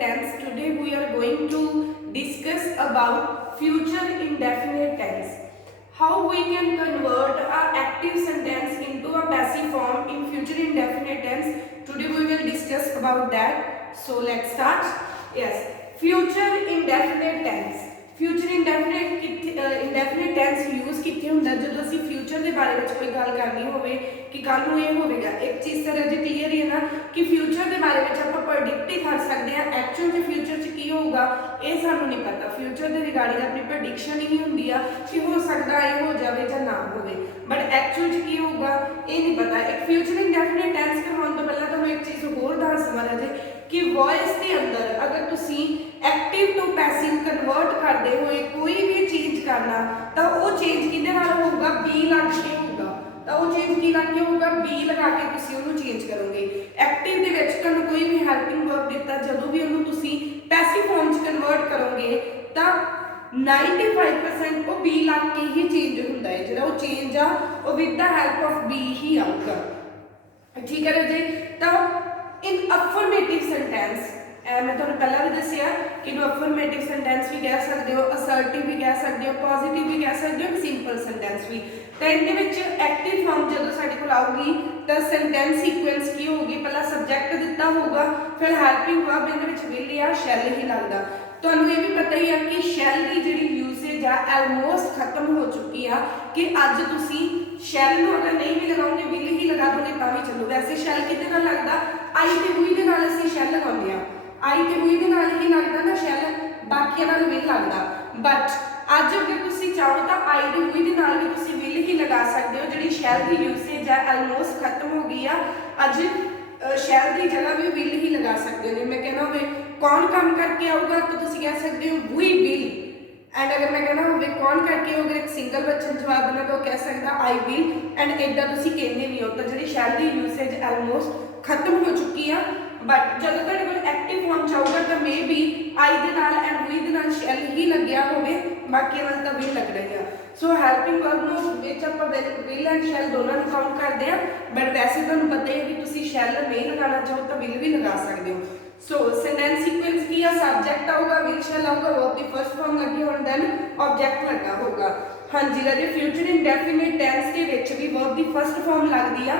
tense. Today we are going to discuss about future indefinite tense. How we can convert a active sentence into a passive form in future indefinite tense. Today we will discuss about that. So let's start. Yes, future indefinite tense. Future indefinite tense use कितने होंगे जो असी future के बारे में कोई गल करनी होवे कि कल को ये होगा। एक चीज़ तो अजे क्लीयर ही है ना कि फ्यूचर के बारे में आप प्रडिक्ट ही कर सकते हैं, एक्चुअल में फ्यूचर की होगा ये सानू नहीं पता। फ्यूचर के रिगार्डिंग अपनी प्रडिक्शन ही होंगी आ कि हो सकता ये हो जाए या ना हो, बट एक्चुअल की होगा ये नहीं पता। एक फ्यूचर इंडेफिनिट टेंस करवाने तो पहले तो मैं एक चीज़ होर दस मारा जे कि वॉइस के अंदर अगर तुसी एक्टिव टू पैसिव कन्वर्ट करते हुए कोई भी चेंज करना तो वो चेंज किहदे नाल होगा, बी लग के होगा। तो वो चेंज की लग के होगा, बी लगा के तुसी उहनूं चेंज करोगे। एक्टिव दे विच तुहानूं कोई भी हेल्पिंग वर्ब दिता जदों भी उहनूं तुसी पैसिव फॉर्म च कन्वर्ट करोगे तो 95% वो बी लग के ही चेंज होंदा है। जिहड़ा वो चेंज आ वो with the help of be ही आऊगा। ठीक है जी। तो इन अफर्मेटिव सेंटेंस मैं तुहानूं पहला भी दस्सिया कि अफर्मेटिव सेंटेंस भी कह सकते हो, असर्टिव भी कह सकते हो, पॉजिटिव भी कह सकते हो, सिंपल सेंटेंस भी। तो इहदे एक्टिव फॉर्म जदों साडे कोल आऊगी तो सेंटेंस सीक्वेंस की होगी, पहला सब्जैक्ट दिता होगा, फिर हेल्पिंग वर्ब इहदे विच विल या शैल ही लगदा। तुहानूं ये भी पता ही है कि शैल की जिहड़ी यूसेज आ ऑलमोस्ट खत्म हो चुकी है कि अज तुसी शैल नूं अगर नहीं भी लगाओगे विल ही लगा दोगे तां भी चलो। वैसे शैल किहदे नाल लगदा, आई ते हुई दे नाल असीं शैल लगाउने आ, आई ते हुई दे नाल ही लगदा ना शैल, बाकियां नाल विल लगदा। बट अज अगर तुसी चाहो तो आई ते हुई दे नाल भी तुसी विल ही लगा सकते हो। जिहड़ी शैल की यूसेज है ऑलमोस्ट खत्म हो गई है, अज शैल की जगह भी विल ही लगा सकते हो। मैं कहना हो कौन काम करके आऊगा तो तुसी कह सकते हो वी विल, एंड अगर मैं कहना हो कौन करके होगा एक सिंगल बच्चन जवाब देना तो कह सकता आई विल, एंड इदा तुसी कहते नहीं हो। तो जी शैल की यूसेज ऑलमोस्ट खत्म हो चुकी है। बट जो तुहाडे कोल एक्टिव फॉर्म चाहूगा तो मे बी आई दे नाल एंड वी दे नाल शैल ही लग्या होवे, बाकी नाल तो विल लग रही है। सो हेल्पिंग वर्ब नूं विच आपां विल एंड शैल दोनों नूं काउंट करते हैं, बट वैसे तुहानूं पता है कि तुसी शैल नहीं लगाना चाहो तो विल भी लगा सकते हो। सो सेंटेंस सीक्वेंस की है, सब्जेक्ट आऊगा, विल शैल आऊगा, वर्ब की फर्स्ट फॉर्म लगी होण दैन ऑब्जेक्ट लगा होगा। हाँ जी राजे, फ्यूचर इंडेफिनिट टेंस के विच भी वर्ब की फर्स्ट फॉर्म लगती है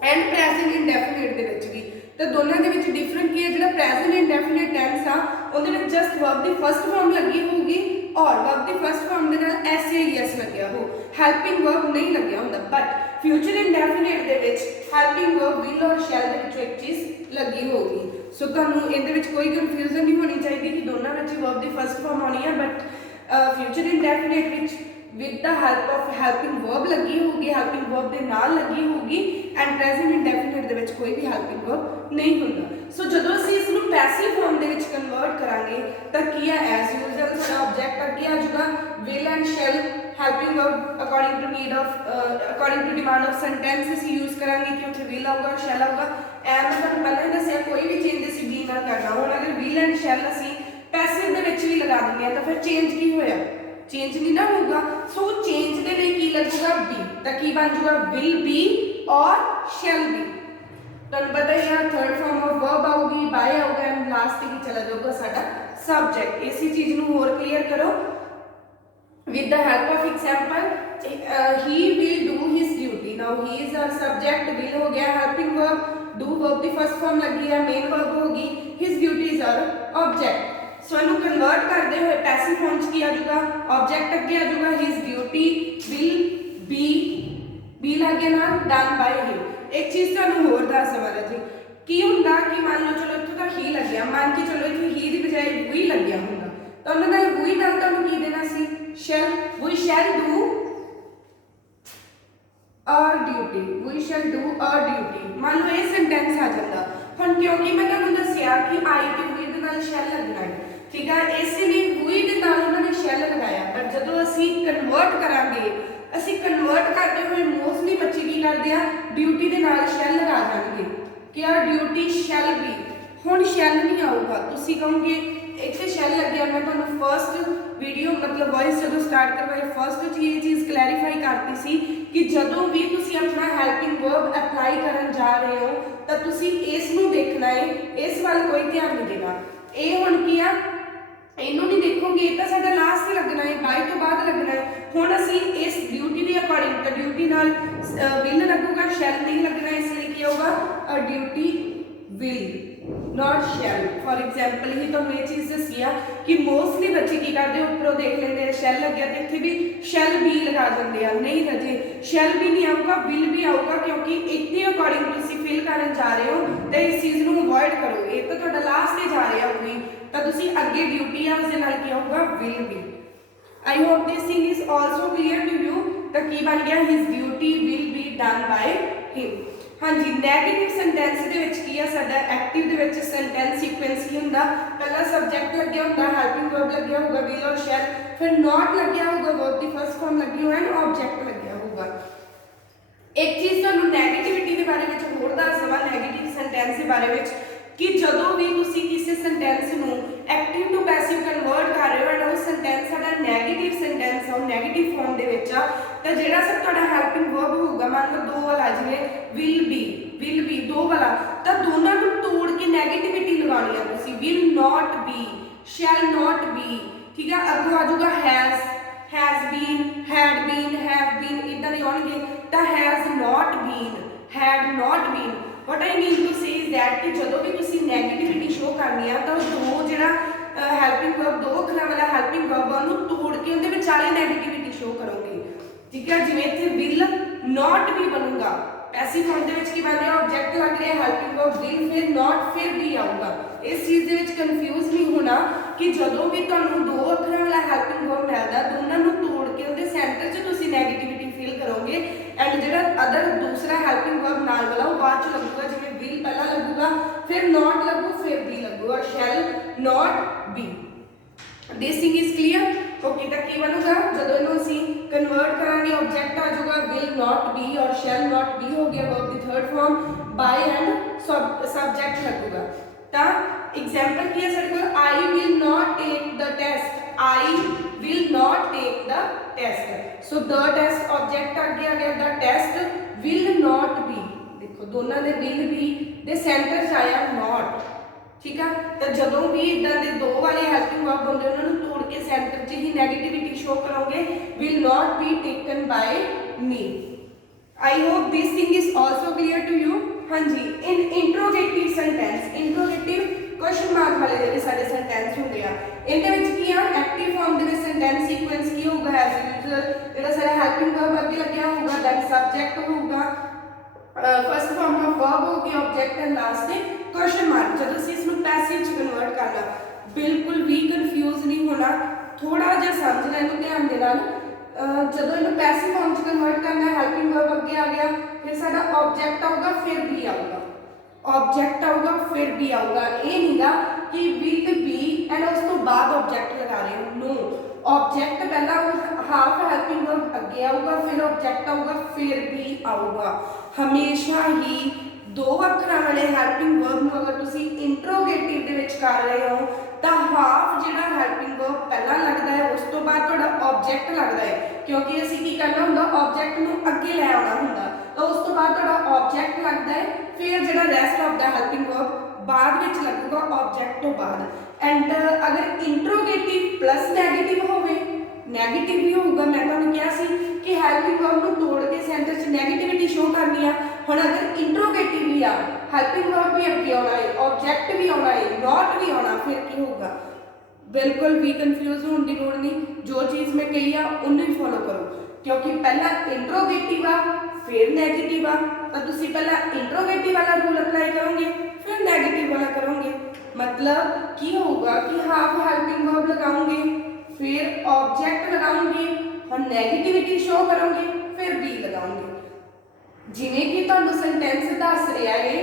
एंड प्रेजेंट इंडेफिनिट दे विच भी। तो दोनों के विच डिफरेंट की है, जिहड़ा प्रेजेंट इंडेफिनिट टेंस आ उहदे विच जस्ट वर्ब की फर्स्ट फॉर्म लगी होगी और वर्ब की फर्स्ट फॉर्म दे नाल एस या ईएस लग्या हो, हेल्पिंग वर्ब नहीं लग्या हुंदा। बट फ्यूचर इंडेफिनिट दे विच हेल्पिंग वर्ब विल और शैल दे विच एक चीज़ लगी होगी। सो तुहानूं इहदे विच कोई कन्फ्यूजन नहीं होनी चाहिए कि दोनों विच वर्ब की फर्स्ट फॉर्म आनी है। बट फ्यूचर इंडेफिनिट विच with the help of helping verb लगी होगी, हेल्पिंग वर्ब के नाल लगी होगी, एंड प्रेजेंट इंडेफिनिट दे विच कोई भी हेल्पिंग वर्ब नहीं होंदा। सो जदों असीं इसनूं पैसिव फॉर्म दे विच कन्वर्ट करांगे तां की है एज यूजुअल साडा ऑब्जेक्ट अगे आ जाऊगा, will and shall helping verb according to need of according to demand of sentence असीं यूज करांगे कि उत्थे विल आऊगा, शैल आऊगा। मैं तुहानूं पहले ही दस्सिया कोई भी चेंज असीं बी नाल करना, हुण अगर विल एंड शैल असीं पैसिव दे विच भी लगा दिंदे आ तां फिर चेंज की होया, चेंज नहीं ना होगा। सो चेंज के लिए की लगेगा बी, तो की बन जाएगा विल बी और शैल बी। तो पता ही है थर्ड फॉर्म ऑफ वर्ब आऊगी, बाय आऊगा, एंड लास्ट की चला जाऊगा साडा सब्जेक्ट। इसी चीज नूं होर क्लियर करो with the help of example. He will do his duty, now he is a subject, will हो गया हेल्पिंग वर्ब, डू वर्ब की फर्स्ट फॉर्म लगी है, मेन वर्ब होगी, हिज ड्यूटीज आर ऑब्जेक्ट। सो इनू कन्वर्ट करते हुए पैसिव फॉर्म च की आ जाऊगा, ऑब्जेक्ट अगे आ जाऊगा, हिज ड्यूटी विल बी लगे ना डन बाय हिम। एक चीज़ तुहानूं होर दस देवां जी की हुंदा कि मान लो चलो इत्थे तां ही लग्या, मान के चलो इत्थे ही दी बजाय वी लग्या हुंदा तो उहनां नाल वी नाल तुहानूं की देना सी शैल, वी शैल डू और ड्यूटी, वी शैल डू और ड्यूटी। मान लो ये सेंटेंस आ जाता हुण, क्योंकि मैं तुहानूं दस्सिया कि आई ते वी दे नाल शैल लगना है, ठीक है, इसलिए वी दे नाल उन्होंने शैल लगाया। पर जदों असीं कन्वर्ट करांगे, असीं कन्वर्ट करते हुए मोस्टली बच्चे की करते हैं ड्यूटी के नाल शैल लगा देंगे कि यार ड्यूटी शैल बी। हुण शैल नहीं आऊगा, तुसीं कहोगे इत्थे शैल लग्या। मैं तुहानूं फर्स्ट वीडियो मतलब वॉइस जदों स्टार्ट करवाई फर्स्ट ये चीज़ क्लैरीफाई करती सी कि जदों भी तुसीं अपना हेल्पिंग वर्ब अप्लाई करन जा रहे हो तो तुसीं इस नूं देखना है, इस वाल कोई ध्यान नहीं देना। ਇਹ ਹੁਣ ਕੀ ਆ, ਇਹਨੂੰ नहीं देखोगे, ये तो साडा लास्ट ही लगना है, बाई तो बाद लगना है। हुण असीं इस ड्यूटी के अकॉर्डिंग, तो ड्यूटी नाल विल लगूगा, शैल नहीं लगना, इसलिए क्या होगा, a duty will not shall. For example ही तो ये चीज़ दसी आ कि मोस्टली बच्चे की करते उपरों देख लेंगे शैल लग्या तो इत्थे भी शैल बी लगा देंगे आ, नहीं रजे शैल भी नहीं आऊगा, विल भी आऊगा, क्योंकि इतने अकॉर्डिंग तुसीं फिल करन जा रहे हो तो इस चीज़ को अवॉइड करो। ये तो तुहाडा लास्ट ही जा रहा होगी, तो तुसीं अगे ड्यूटी है उसके नाल की होगा, will be. I hope this thing is also clear to you. तो की बन गया, his duty will be done by him. हाँ जी, नैगेटिव सेंटेंस दे विच की है साडा, एक्टिव दे विच सेंटेंस सीक्वेंस की हुंदा, पहला सब्जेक्ट लग्या हुंदा, हेल्पिंग वर्ब लग्या होगा विल और शैल, फिर नॉट लग्या होगा वर्ब दी फर्स्ट फॉर्म लगी होगा एंड ऑब्जेक्ट लग्या होगा। एक चीज़ तुहानूं नैगेटिविटी के बारे में होर दस दवां, नैगेटिव सेंटेंस के बारे में कि जदों भी तुसीं किसी सेंटेंस नूं एक्टिव टू पैसिव कन्वर्ट कर रहे हो एंड वो सेंटेंस साडा नैगेटिव सेंटेंस आ, नैगेटिव फॉर्म दे विच आ, तो जिहड़ा सब तुहाडा हेल्पिंग वर्ब होगा, मान लो दो वाला जिवें विल बी दो वाला, तो दोनों नूं तोड़ के नैगेटिविटी लगानी है तुसीं, will not be, shall not be, ठीक है। अगों आ जाऊगा has been, had been, have been, इदां दे आउणगे, तो has not been, had not been. What I mean to say is that कि जो भी तुसी नैगेटिविटी शो करनी है तो दो जो हेल्पिंग वर्ब, दो अखरां वाला हेल्पिंग वर्ब उन्होंने तोड़ के उहदे विचाले नैगेटिविटी शो करोगे, ठीक है। जिवें इत्थे विल नॉट भी बनूगा, पैसिव फॉर्म दे विच की बन रहा, ऑब्जेक्ट लग रहा है हेल्पिंग वर्ब विल, फिर नॉट, फिर भी आऊगा। इस चीज़ दे विच कन्फ्यूज नहीं होना कि जो भी तुहानूं दो अखरां वाला हेल्पिंग वर्ब मिलदा, दोनों नूं तोड़ के उहदे सेंटर 'च तुसी नैगेटिविटी फील करोगे एंड जो अदर दूसरा हेल्पिंग वर्ब नाल वाला वो बाद च लगूगा, जिवें विल पहला लगूगा, फिर नॉट लगू, फिर बी लगूगा, shall not be. This thing is clear. Okay, तो की बनूगा, जो इन्हूं असीं कन्वर्ट करांगे ऑब्जेक्ट आ जाऊगा विल नॉट बी और शैल नॉट बी हो गया वर्ब दी third form, by and subject लगूगा। तो एग्जाम्पल की है साडे कोल, I will not take the test, I will not take the test, so the test object आगे आ गया, the test will not B, देखो दोनों ने विल बी दे सेंटर च आया नॉट, ठीक है। तो जो भी इदां दे दो वाले हेल्पिंग वर्ब होंगे उन्होंने तोड़ के सेंटर च ही नैगेटिविटी शो करोगे, will not be taken by me. I hope this thing is also clear to you. हाँ जी, in interrogative sentence, interrogative question mark वाले ਜਿਹੜੇ ਸਾਡੇ सेंटेंस ਹੁੰਦੇ ਆ, ਇਹਦੇ ਵਿੱਚ ਕੀ ਆ, ਐਕਟਿਵ ਫਾਰਮ ਦੇ ਵਿੱਚ सेंटेंस सीक्वेंस ਕੀ ਹੋਊਗਾ, ਐਜ਼ ਯੂਜ਼ੁਅਲ ਜਿਹੜਾ ਸਾਡਾ ਹੈਲਪਿੰਗ ਵਰਬ ਅੱਗੇ ਲੱਗਿਆ ਹੋਊਗਾ, ਦੈਨ ਸਬਜੈਕਟ ਹੋਊਗਾ, फर्स्ट फॉर्म ऑफ वर्ब होगी, ऑब्जेक्ट एंड लास्ट में क्वेश्चन मार्क। जब ਅਸੀਂ ਇਸ ਨੂੰ ਪੈਸਿਵ ਚ ਕਨਵਰਟ ਕਰਨਾ, ਬਿਲਕੁਲ ਵੀ ਕਨਫਿਊਜ਼ ਨਹੀਂ ਹੋਣਾ, ਥੋੜਾ ਜਿਹਾ ਸਮਝਣਾ ਇਹਨੂੰ ਧਿਆਨ ਦੇ ਨਾਲ। ਜਦੋਂ ਇਹਨੂੰ ਪੈਸਿਵ ਫਾਰਮ ਚ ਕਨਵਰਟ ਕਰਨਾ, ਹੈਲਪਿੰਗ ਵਰਬ ਅੱਗੇ ਆ ਗਿਆ, ਫਿਰ ਸਾਡਾ ऑब्जेक्ट ਆਊਗਾ, ਫਿਰ ਵੀ ਆਊਗਾ, ऑब्जेक्ट आऊगा, फिर भी आऊगा। ये नहीं गा कि विल बी एंड उस तो बाद ऑब्जेक्ट लगा रहे हो, नो, ऑब्जेक्ट पहला हाफ हेल्पिंग वर्ब अगे आऊगा, फिर ऑब्जेक्ट आऊगा, फिर भी आऊगा। हमेशा ही दो अखरां वाले हेल्पिंग वर्ब नूं अगर तुसी इंट्रोगेटिव दे विच कर रहे हो तो हाफ जिहड़ा हेल्पिंग वर्ब पहला लगता है, उस तो बाद तुहाडा ऑब्जेक्ट लगता है, क्योंकि असीं की करना हुंदा, ऑब्जेक्ट नूं अगे लै आउणा हुंदा, तो उस तो बाद तुहाडा ऑब्जेक्ट लगता है, फिर जिहड़ा rest of the helping verb बाद विच लगूगा ऑब्जेक्ट तो बाद। एंड अगर इंट्रोगेटिव प्लस नैगेटिव होवे, नैगेटिव भी होगा, मैं तुहानूं कहा सी कि हेल्पिंग वर्ब नूं तोड़ के सेंटर च नैगेटिविटी शो करनी है। हुण अगर इंट्रोगेटिव भी आ, हेल्पिंग वर्ब भी अगे आउणा है, ऑब्जेक्ट भी आउणा है, नॉट भी आउणा, फिर की होगा, बिल्कुल भी कन्फ्यूज होने की लोड़ नहीं, जो चीज़ मैं कही आ उन्हें फॉलो करो, क्योंकि पहला इंट्रोगेटिव आ फिर नैगेटिव आ, तो तुसी पहला इंट्रोगेटिव वाला रूल अप्लाई करोगे, फिर नैगेटिव वाला करोगे, मतलब की होगा कि हाफ हेल्पिंग वर्ब लगाओगे, फिर ऑब्जेक्ट लगाओगे, हम नैगेटिविटी शो करोगे, फिर बी लगाओगे। जिवें कि तुहानूं सेंटेंस दस रहा है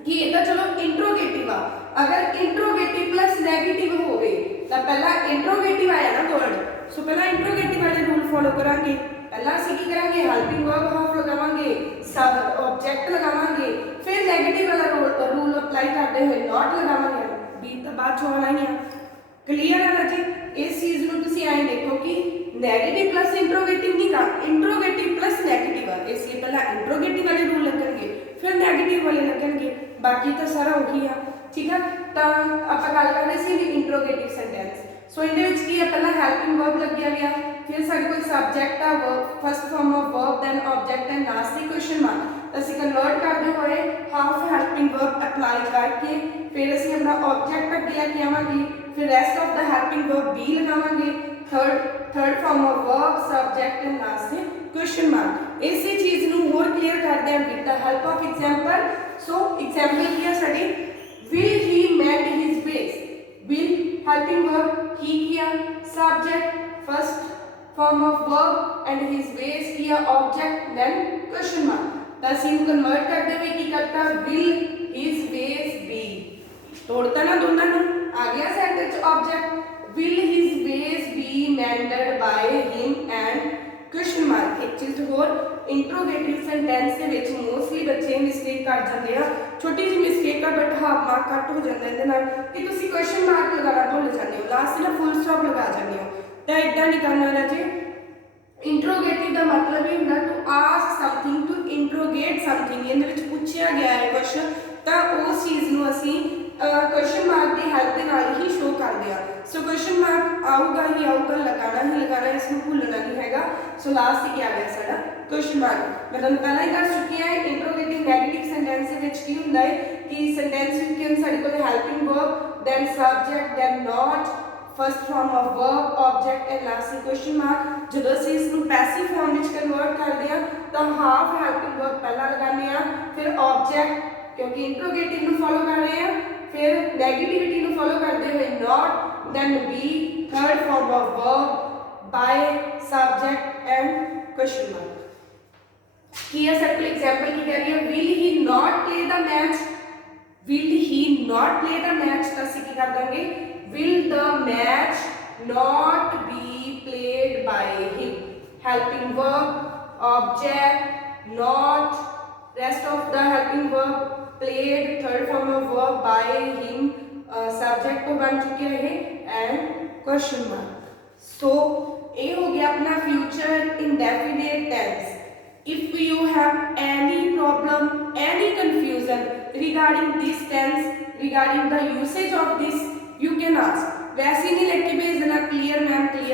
कि ये तो चलो इंट्रोगेटिव आ, अगर इंट्रोगेटिव प्लस नैगेटिव होवे तो पहला इंट्रोगेटिव आया ना वर्ड, सो पहला इंट्रोगेटिव वाले रूल फॉलो करांगे, पहला असीं की करांगे, हेल्पिंग वर्ब हाफ लगावांगे, सब ऑब्जेक्ट लगावांगे, फिर नैगेटिव वाला रूल अप्लाई करते हुए नॉट लगावांगे, बी तो बाद चो आना ही है। क्लीयर है ना जी। इस चीज़ को तुसीं ऐ देखो कि नैगेटिव प्लस इंट्रोगेटिव नहीं गा, इंट्रोगेटिव प्लस नैगेटिव आ, इसलिए पहला इंट्रोगेटिव वाले रूल लगेंगे, फिर नैगेटिव वाले लगेंगे, बाकी तो सारा वही आ। ठीक है। तो आप गल कर रहे थे इंट्रोगेटिव सेंटेंस। सो ये की है पहला हैल्पिंग वर्ब लग्या गया, फिर साढ़े कोल सबजैक्ट आ verb first form of verb then object and last से क्वेश्चन मार्क। असं कन्वर्ट करते हुए हाफ हैल्पिंग वर्ब अप्लाई करके फिर असं अपना ऑब्जेक्ट अगे लैके आवांगे, फिर rest of the helping verb be लगावांगे, third form of verb subject and last से क्वेश्चन मार्क। इसी चीज़ नूं होर क्लीयर करते हैं with the help of example. So example की है साडी will he mend his ways, will helping verb he किया, subject first form of verb and his ways किया ऑब्जेक्ट देन क्वेश्चन मार्क। तो असीं कन्वर्ट करते हुए की करता विल हिज वेज बी, तोड़ता ना दोनों नूं, आ गया सेंटर च object will his ways be mended by him and question mark. एक चीज़ होर इंट्रोगेटिव सेंटेंस के विच मोस्टली बच्चे मिसटेक कर जाते हैं, छोटी जी मिसटेक है बट हाफ मार्क कट हो जाता है कि तुम क्वेश्चन मार्क लगाना भुल जाते हो, लास्ट ना फुल स्टॉप लगा जाते हो। तो इदा नहीं करना राजे। इंट्रोगेटिव का मतलब ही होंगे to ask something, to interrogate something, ये पूछा गया है क्वेश्चन, तो उस चीज़ को असी क्वेश्चन मार्क की हेल्प के नाल ही शो करते हैं। सो क्वेश्चन मार्क आऊगा ही आऊगा, लगाना ही लगाना, इसमें भूलना नहीं हैगा। सो लास्ट से क्या आ गया साडा क्वेश्चन मार्क। मैं तुहानूं पहला ही दस चुकी है इंट्रोगेटिव नेगेटिव सेंटेंस विच की हुंदा है कि सेंटेंस विच की साडे कोल helping verb then subject then not first form of verb object and last से क्वेश्चन मार्क। जो असीं इसनूं पैसिव फॉर्म विच कन्वर्ट करते हैं तो हाफ हेल्पिंग वर्ब पहला लगाने हैं, फिर ऑब्जेक्ट क्योंकि इंट्रोगेटिव नूं फॉलो कर रहे हैं, फिर नेगेटिविटी नूं फॉलो करते हुए not then be third form of verb by subject and question mark. की है सर कोई एग्जांपल की कह रही है will he not play the match, will he not play the match, तो ਅਸੀਂ ਕੀ ਕਰ ਦਾਂਗੇ will the match not be played by him, helping verb object not rest of the helping verb played third form of verb by him subject तो बन चुके हैं and question mark. सो ये हो गया अपना future indefinite tense. If you have any problem, any confusion regarding this tense, regarding the usage of this, you can ask. वैसे नहीं लिख के भेजना क्लियर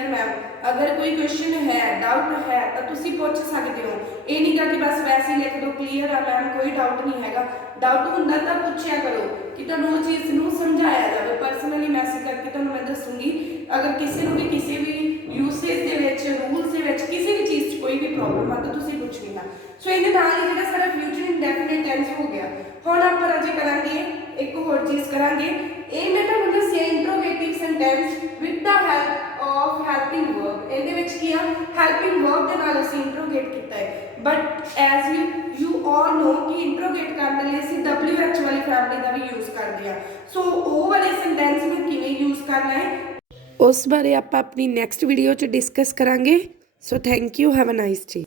मैम, अगर कोई क्वेश्चन है डाउट है तो तुसी पूछ सकते हो, ये नहीं कि बस वैसे लिख दो क्लियर है मैम कोई डाउट नहीं हैगा। डाउट होंदा तो पूछया करो कि तुहानूं उस चीज़ नूं समझाया जाए। पर्सनली मैसेज करके तुहानूं मैं दसूंगी अगर किसी भी किसी भी यूसेज दे विच रूल्स दे विच किसी भी चीज़ कोई भी प्रॉब्लम है तो तुसी पुछनी है। सो इहदे नाल ही जिहड़ा साडा फ्यूचर इंडेफिनिट टेंस हो गया। हुण आपां अजे करांगे एक होर चीज़ करांगे, ये मैं तुहानूं दस्सिया interrogative sentence with the help of helping verb. इहदे विच की आ हेल्पिंग वर्ब दे नाल असीं इंट्रोगेट कीता है, but as you all know कि इंट्रोगेट करने लई असीं WH वाली फैमिली का भी यूज़ करते हैं। सो वो वाले सेंटेंस में किवें यूज़ करना है उस बारे आप अपनी नैक्सट वीडियो च डिस्कस करांगे। So thank you, have a nice day.